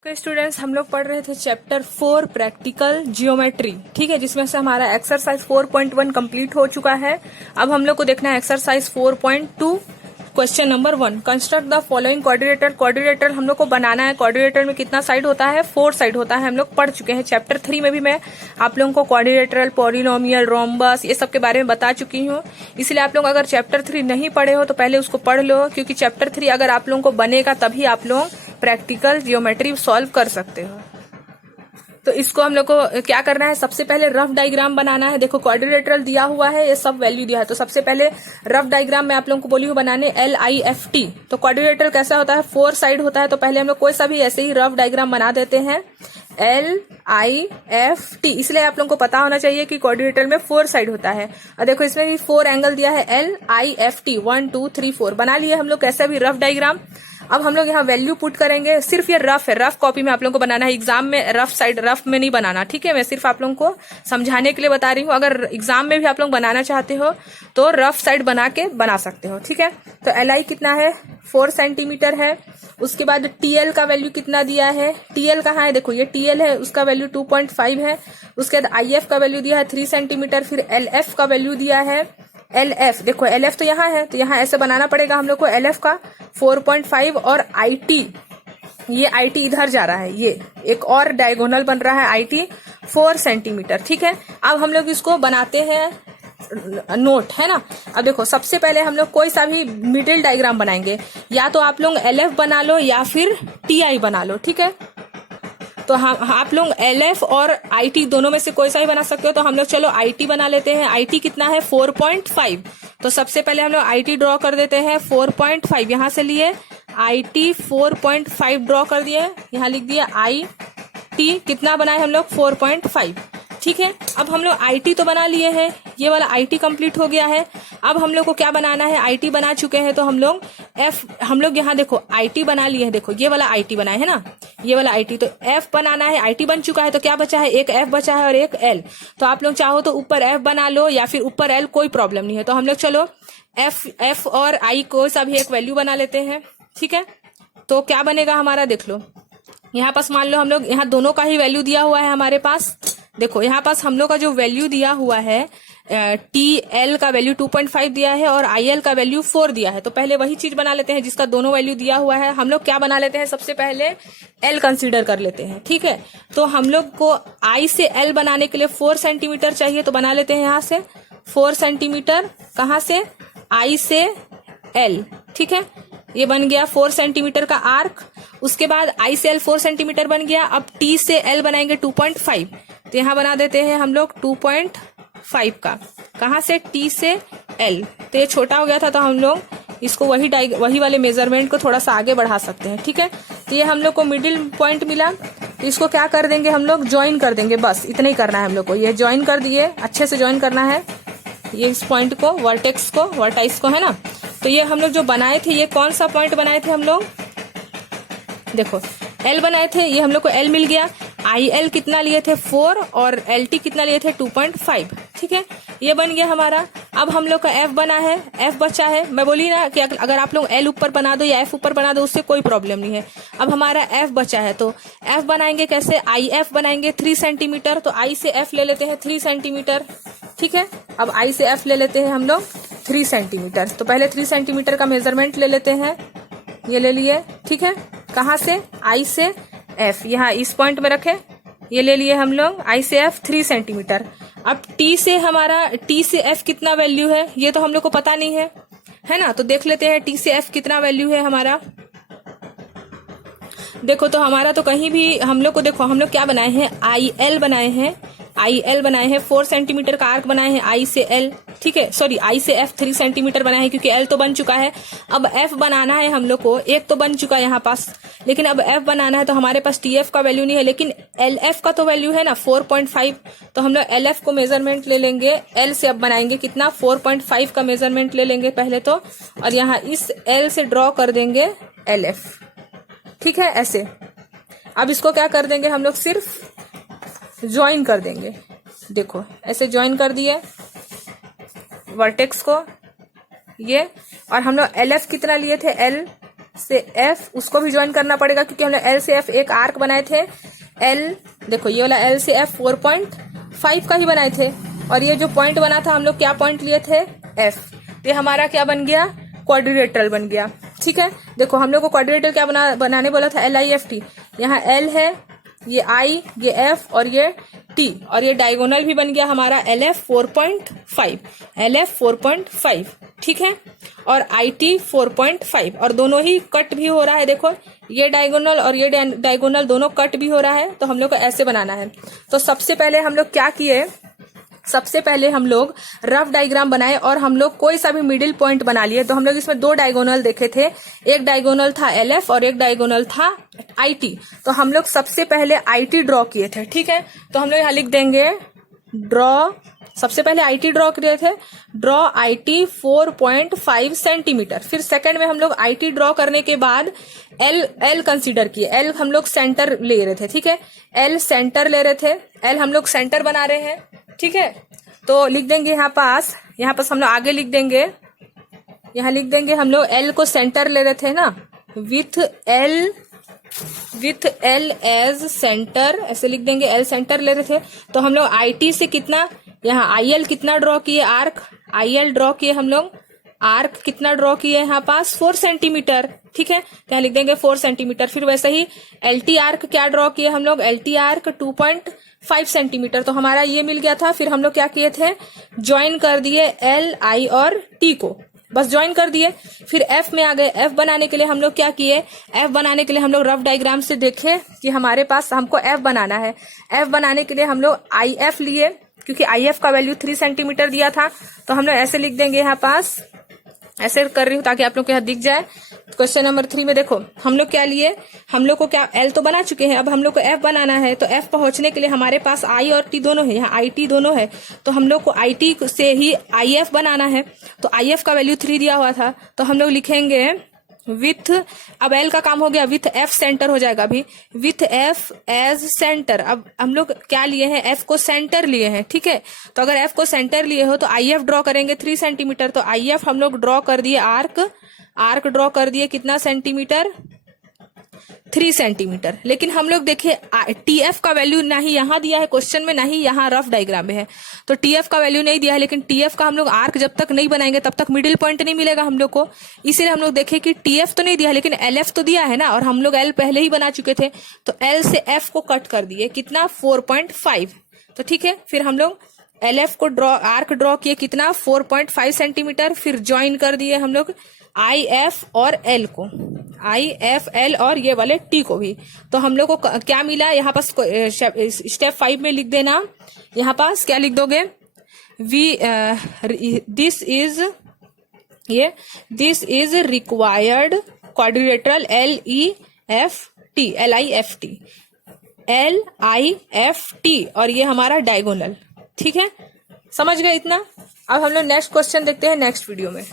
Okay students, हम लोग पढ़ रहे थे चैप्टर 4 प्रैक्टिकल जियोमेट्री। ठीक है, जिसमें से हमारा एक्सरसाइज 4.1 कंप्लीट हो चुका है। अब हम लोग को देखना है exercise 4.2 question number 1। Construct the following quadrilateral. Quadrilateral हम लोग को बनाना है। क्वाड्रिलेटरल में कितना साइड होता है? 4 साइड होता है। हम लोग पढ़ चुके हैं चैप्टर 3 में भी मैं आप लोगों को क्वाड्रिलेटरल, पॉलिनोमियल, रोम्बस ये सब के बारे में बता चुकी हूँ। इसलिए आप लोग अगर चैप्टर 3 नहीं पढ़े हो तो पहले उसको पढ़ लो, क्योंकि चैप्टर 3 अगर आप लोगों को बनेगा तभी आप लोग प्रैक्टिकल जियोमेट्री सॉल्व कर सकते हो। तो इसको हम लोग को क्या करना है, सबसे पहले रफ डायग्राम बनाना है। देखो क्वाड्रिलेटरल दिया हुआ है, ये सब वैल्यू दिया है, तो सबसे पहले रफ डायग्राम में आप लोगों को बोली हूँ बनाने LIFT। तो क्वाड्रिलेटरल कैसा होता है? 4 साइड होता है। तो पहले हम लोग कोई सा भी ऐसे ही रफ डायग्राम बना देते हैं LIFT। इसलिए आप लोगों को पता होना चाहिए कि क्वाड्रिलेटरल में 4 साइड होता है। और देखो इसमें भी 4 एंगल दिया है LIFT 1 2 3 4 बना लिए हम लोग कैसे भी रफ डायग्राम। अब हम लोग यहाँ वैल्यू पुट करेंगे। सिर्फ ये रफ है, रफ कॉपी में आप लोगों को बनाना है। एग्जाम में रफ साइड रफ में नहीं बनाना, ठीक है? मैं सिर्फ आप लोगों को समझाने के लिए बता रही हूँ। अगर एग्जाम में भी आप लोग बनाना चाहते हो तो रफ साइड बना के बना सकते हो, ठीक है? तो LI कितना है? 4 सेंटीमीटर है। उसके बाद TL का वैल्यू कितना दिया है? TL कहाँ है? देखो ये TL है, उसका वैल्यू 2.5 है। उसके बाद IF का वैल्यू दिया है 3 सेंटीमीटर। फिर LF का वैल्यू दिया है LF। देखो LF तो यहाँ है, तो यहाँ ऐसे बनाना पड़ेगा हम लोग को LF का 4.5। और IT, ये IT इधर जा रहा है, ये एक और डायगोनल बन रहा है IT 4 सेंटीमीटर, ठीक है? अब हम लोग इसको बनाते हैं नोट, है ना? अब देखो सबसे पहले हम लोग कोई सा भी मिडिल डायग्राम बनाएंगे। या तो आप लोग LF बना लो या फिर TI बना लो, ठीक है? तो हम आप लोग LF और IT दोनों में से कोई सा ही बना सकते हो। तो हम लोग चलो IT बना लेते हैं। IT कितना है? 4.5। तो सबसे पहले हम लोग IT ड्रॉ कर देते हैं 4.5। यहाँ से लिए IT 4.5 ड्रॉ कर दिए, यहाँ लिख दिया IT कितना बनाए हम लोग? 4.5, ठीक है? अब हम लोग IT तो बना लिए हैं, ये वाला IT कंप्लीट हो गया है। अब हम लोग को क्या बनाना है? IT बना चुके हैं तो हम लोग यहाँ देखो IT बना लिए हैं। देखो ये वाला IT बनाए है ना, ये वाला IT। तो F बनाना है। IT बन चुका है तो क्या बचा है? एक F बचा है और एक L। तो आप लोग चाहो तो ऊपर F बना लो या फिर ऊपर L, कोई प्रॉब्लम नहीं है। तो हम लोग चलो F और I को सभी एक वैल्यू बना लेते हैं, ठीक है? तो क्या बनेगा हमारा, देख लो। यहाँ पास मान लो हम लोग यहाँ दोनों का ही वैल्यू दिया हुआ है हमारे पास। देखो यहाँ पास हम लोग का जो वैल्यू दिया हुआ है TL का वैल्यू 2.5 दिया है और IL का वैल्यू 4 दिया है। तो पहले वही चीज बना लेते हैं जिसका दोनों वैल्यू दिया हुआ है। हम लोग क्या बना लेते हैं? सबसे पहले L कंसीडर कर लेते हैं, ठीक है? तो हम लोग को I से L बनाने के लिए 4 सेंटीमीटर चाहिए, तो बना लेते हैं यहाँ से 4 सेंटीमीटर। कहाँ से? I से L, ठीक है? ये बन गया 4 सेंटीमीटर का आर्क। उसके बाद I से L 4 सेंटीमीटर बन गया। अब T से L बनाएंगे 2.5, तो यहाँ बना देते हैं हम लोग 2.5 का। कहाँ से? T से L। तो ये छोटा हो गया था, तो हम लोग इसको वही वाले मेजरमेंट को थोड़ा सा आगे बढ़ा सकते हैं, ठीक है? तो ये हम लोग को मिडिल पॉइंट मिला। तो इसको क्या कर देंगे हम लोग? ज्वाइन कर देंगे। बस इतना ही करना है हम लोग को। ये ज्वाइन कर दिए, अच्छे से ज्वाइन करना है ये इस पॉइंट को, वर्टेक्स को, है ना? तो ये हम लोग जो बनाए थे, ये कौन सा पॉइंट बनाए थे हम लोग? देखो L बनाए थे, ये हम लोग को L मिल गया। IL कितना लिए थे? 4 और LT कितना लिए थे? 2.5, ठीक है? ये बन गया हमारा। अब हम लोग का F बना है, F बचा है। मैं बोली ना कि अगर आप लोग L ऊपर बना दो या F ऊपर बना दो उससे कोई प्रॉब्लम नहीं है। अब हमारा F बचा है, तो F बनाएंगे कैसे? IF बनाएंगे 3 सेंटीमीटर। तो I से F ले लेते हैं 3 सेंटीमीटर, ठीक है? अब I से F ले लेते हैं हम लोग 3 सेंटीमीटर। तो पहले 3 सेंटीमीटर का मेजरमेंट ले लेते हैं, ये ले लिए, ठीक है? कहाँ से? I से F, यहाँ इस पॉइंट में रखे, ये ले लिए हम लोग I से F 3 सेंटीमीटर। अब T से F कितना वैल्यू है ये तो हम लोग को पता नहीं है ना? तो देख लेते हैं T से F कितना वैल्यू है हमारा। देखो तो हमारा तो कहीं भी हम लोग को, देखो हम लोग क्या बनाए हैं? IL बनाए हैं 4 सेंटीमीटर का आर्क बनाए हैं I से L, ठीक है? सॉरी, I से F 3 सेंटीमीटर बनाए हैं क्योंकि L तो बन चुका है। अब F बनाना है हम लोग को, एक तो बन चुका है यहाँ पास, लेकिन अब F बनाना है। तो हमारे पास TF का वैल्यू नहीं है, लेकिन LF का तो वैल्यू है ना 4.5। तो हम लोग LF को मेजरमेंट ले लेंगे। L से अब बनाएंगे कितना? 4.5 का मेजरमेंट ले लेंगे पहले तो, और यहाँ इस L से ड्रॉ कर देंगे LF, ठीक है? ऐसे। अब इसको क्या कर देंगे हम लोग? सिर्फ ज्वाइन कर देंगे। देखो ऐसे ज्वाइन कर दिए वर्टेक्स को ये। और हम लोग LF कितना लिए थे? L से एफ उसको भी ज्वाइन करना पड़ेगा, क्योंकि हमने एल से एफ एक आर्क बनाए थे। एल देखो ये वाला एल से एफ 4.5 का ही बनाए थे, और ये जो पॉइंट बना था हम लोग क्या पॉइंट लिए थे, एफ। ये हमारा क्या बन गया, क्वाड्रिलेटरल बन गया। ठीक है, देखो हम लोग को क्वाड्रिलेटरल क्या बनाने बोला था, LIFT। यहाँ एल है, ये आई, ये एफ और ये टी, और ये डायगोनल भी बन गया हमारा LF 4.5, LF 4.5। ठीक है, और IT 4.5, और दोनों ही कट भी हो रहा है। देखो ये डायगोनल और ये डायगोनल दोनों कट भी हो रहा है, तो हम लोग को ऐसे बनाना है। तो सबसे पहले हम लोग क्या किए, सबसे पहले हम लोग रफ डायग्राम बनाए और हम लोग कोई सा भी मिडिल पॉइंट बना लिए। तो हम लोग इसमें दो डायगोनल देखे थे, एक डायगोनल था LF और एक डायगोनल था IT। तो हम लोग सबसे पहले IT ड्रॉ किए थे। ठीक है, तो हम लोग यहाँ लिख देंगे ड्रॉ, सबसे पहले IT ड्रॉ किए थे, ड्रॉ IT 4.5 सेंटीमीटर। फिर सेकंड में हम लोग IT ड्रॉ करने के बाद L कंसीडर किए, L हम लोग सेंटर ले रहे थे। ठीक है, L सेंटर ले रहे थे, L हम लोग सेंटर बना रहे हैं। ठीक है, तो लिख देंगे यहाँ पास हम लोग आगे लिख देंगे, यहाँ लिख देंगे हम लोग L को सेंटर ले रहे थे ना, विथ L एज सेंटर, ऐसे लिख देंगे, L सेंटर ले रहे थे। तो हम लोग IT से कितना, यहाँ IL कितना ड्रॉ किए, आर्क IL ड्रॉ किए हम लोग, आर्क कितना ड्रॉ किए यहाँ पास 4 सेंटीमीटर। ठीक है, तो यहाँ लिख देंगे 4 सेंटीमीटर। फिर वैसे ही LT आर्क क्या ड्रॉ किए हम लोग, LT आर्क 2.5 सेंटीमीटर। तो हमारा ये मिल गया था। फिर हम लोग क्या किए थे, ज्वाइन कर दिए L, I और T को, बस ज्वाइन कर दिए। फिर F में आ गए। F बनाने के लिए हम लोग क्या किए, F बनाने के लिए हम लोग रफ डायग्राम से देखे कि हमारे पास हमको F बनाना है। F बनाने के लिए हम लोग IF लिए, क्योंकि IF का वैल्यू 3 सेंटीमीटर दिया था। तो हम लोग ऐसे लिख देंगे, यहाँ पास ऐसे कर रही हूँ ताकि आप लोग को यहाँ दिख जाए। क्वेश्चन नंबर 3 में देखो हम लोग क्या लिए, हम लोग को क्या L तो बना चुके हैं, अब हम लोग को F बनाना है। तो F पहुंचने के लिए हमारे पास I और T दोनों है, यहाँ IT दोनों है। तो हम लोग को IT से ही IF बनाना है। तो IF का वैल्यू 3 दिया हुआ था, तो हम लोग लिखेंगे विथ, अब L का काम हो गया, विथ F सेंटर हो जाएगा अभी, विथ F एज सेंटर। अब हम लोग क्या लिए हैं, F को सेंटर लिए हैं। ठीक है, तो अगर F को सेंटर लिए हो तो IF ड्रॉ करेंगे 3 सेंटीमीटर। तो IF हम लोग ड्रॉ कर दिए, आर्क ड्रॉ कर दिए कितना सेंटीमीटर, 3 सेंटीमीटर। लेकिन हम लोग देखिए TF का वैल्यू ना ही यहाँ दिया है क्वेश्चन में, ना ही यहाँ रफ डायग्राम में है। तो TF का वैल्यू नहीं दिया है, लेकिन TF का हम लोग आर्क जब तक नहीं बनाएंगे तब तक मिडिल पॉइंट नहीं मिलेगा हम लोग को। इसीलिए हम लोग देखे कि TF तो नहीं दिया है, लेकिन LF तो दिया है ना, और हम लोग L पहले ही बना चुके थे। तो L से F को कट कर दिए कितना, 4.5। तो ठीक है, फिर हम लोग LF को आर्क ड्रॉ किए कितना, 4.5 सेंटीमीटर। फिर ज्वाइन कर दिए हम लोग IF और L को, IF L और ये वाले T को भी। तो हम लोग को क्या मिला, यहाँ पास स्टेप 5 में लिख देना, यहाँ पास क्या लिख दोगे, this is required quadrilateral LIFT, और ये हमारा डायगोनल। ठीक है, समझ गए इतना। अब हम लोग नेक्स्ट क्वेश्चन देखते हैं नेक्स्ट वीडियो में।